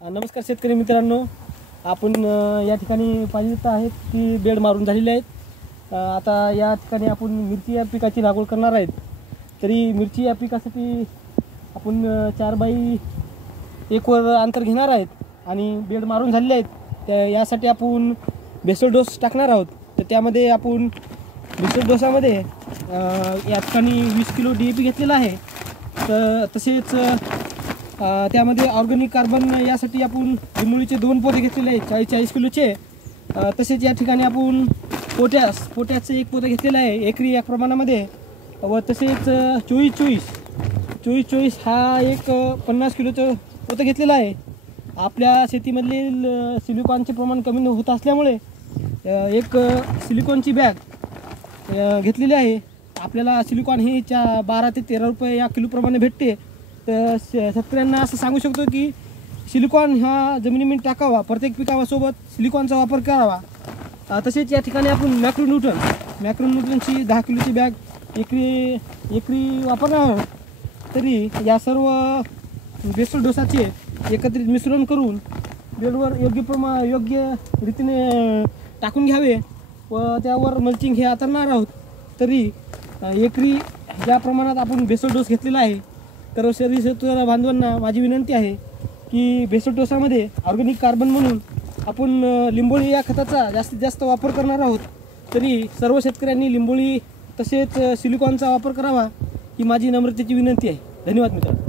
नमस्कार शेतकरी मित्रांनो, आपण या ठिकाणी पाहिजे आहेत की बेड मारून झालेले आहेत। आता या ठिकाणी आपण मिरची या पिकाची लागवड करणार आहेत। तरी मिरची या पिकासाठी आपण 4x1 वर अंतर घेणार आहेत आणि बेड मारून झालेले आहेत। त्या यासाठी आपण बेसल डोस टाकणार आहोत। तर त्यामध्ये आपण बेसल डोसामध्ये या ठिकाणी 20 किलो DAP घेतलेला आहे। तर तसेच त्यामध्ये ऑर्गॅनिक कार्बन यासाठी आपण लिंबोळीचे 2 पोते घेतलेले आहेत 40 किलोचे। तसेच या ठिकाणी आपण पोटॅशचं 1 पोतं घेतलेलं आहे एकरी या प्रमाणामध्ये। व तसेच 24-24 हा एक 50 किलोचं पोतं घेतलेलं आहे। आपल्या शेतीमधील सिलिकॉनचे प्रमाण कमी होत असल्यामुळे एक सिलिकॉनची बॅग घेतलेली आहे। आपल्याला सिलिकॉन ही 12 ते 13 रुपये या किलोप्रमाणे भेटते। तर शेतकऱ्यांना असं सांगू शकतो की सिलिकॉन हा जमिनीमध्ये टाकावा, प्रत्येक पिकासोबत सिलिकॉनचा वापर करावा। तसेच या ठिकाणी आपण मॅक्रोन्यूट्रनची 10 किलोची बॅग एकरी वापरणार। तरी या सर्व बेसल डोसाचे एकत्रित मिश्रण करून बेडवर योग्य रीतीने टाकून घ्यावे व त्यावर मल्चिंग हे आतरणार आहोत। तरी एकरी ज्या प्रमाणात आपण बेसल डोस घेतलेला आहे, तर शेतकरी बांधवांना माझी विनंती आहे की बेसल डोसामध्ये ऑर्गॅनिक कार्बन म्हणून आपण लिंबोळी या खताचा जास्तीत जास्त वापर करणार आहोत। तरी सर्व शेतकऱ्यांनी लिंबोळी तसेच सिलिकॉनचा वापर करावा ही माझी नम्रतेची विनंती आहे। धन्यवाद मित्रांनो।